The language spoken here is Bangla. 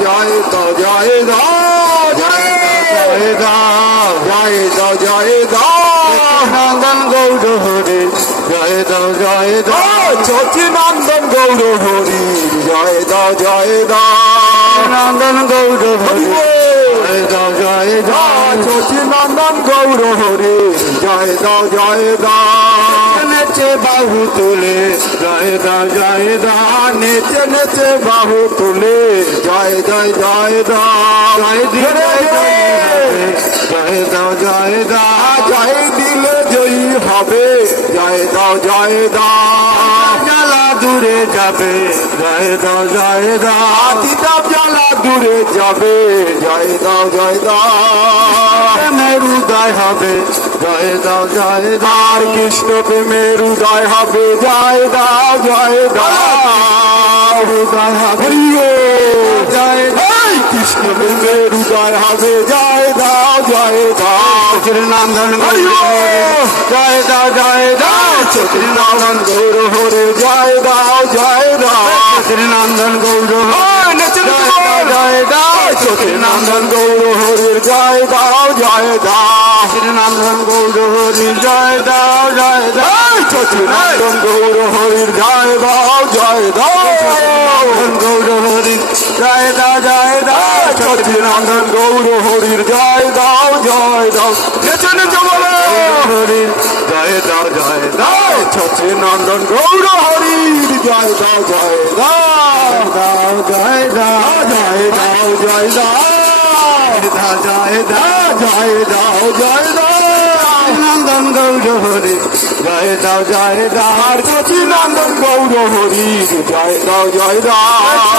জয় দাও জয় দাও জয় দাও জয় দাও জয় দাও নন্দন গৌর হরি জয় দাও জয় দাও সচিনন্দন গৌর হরি জয় দাও জয় দাও নন্দন গৌর হরি জয় দাও জয় দাও সচিনন্দন গৌর হরি জয় দাও জয় দাও নেচে বাহু তুলে জয় দাও জয় দাও নেচে নেচে বাহু তুলে জয় জয় জয় দাও জয় দিলে জয় দাও জয় দাও জয় দিলে জয়ী হবে জয় দাও জয় দাও জ্বালা দূরে যাবে জয় দাও জয় দাও কিতাব জ্বালা দূরে যাবে জয় দাও জয় দাও প্রেমের উদয় হবে জয় দাও জয় দাও কৃষ্ণ প্রেমের উদয় হবে জয় দাও জয় দাও উদয় হবে জয় দাও কৃষ্ণ প্রেমের উদয় হবে জয় দাও জয় দাও নন্দন জয় দাও জয় দাও নন্দন গৌর হরে জয় দাও জয় দাও নন্দন গৌর জয় দাও নন্দন গৌর হরে জয় দাও জয় দাও নন্দন গৌর হরি জয় দাও জয় দাও নন্দন গৌর হরি জয় দাও জয় দাও গৌর হরি জয় দাও জয় দাও নন্দন গৌর হরির জয় দাও জয় দাও হরি জয় দাও জয় দাও নন্দন গৌর হরির জয় দাও জয় দাও দাও জয় দাও জয় দাও জয় দাও জয় দাও জয় দাও জয় দাও নন্দন গৌর হরি জয় দাও জয় দাও নন্দন গৌর হরি জয় দাও জয় দাও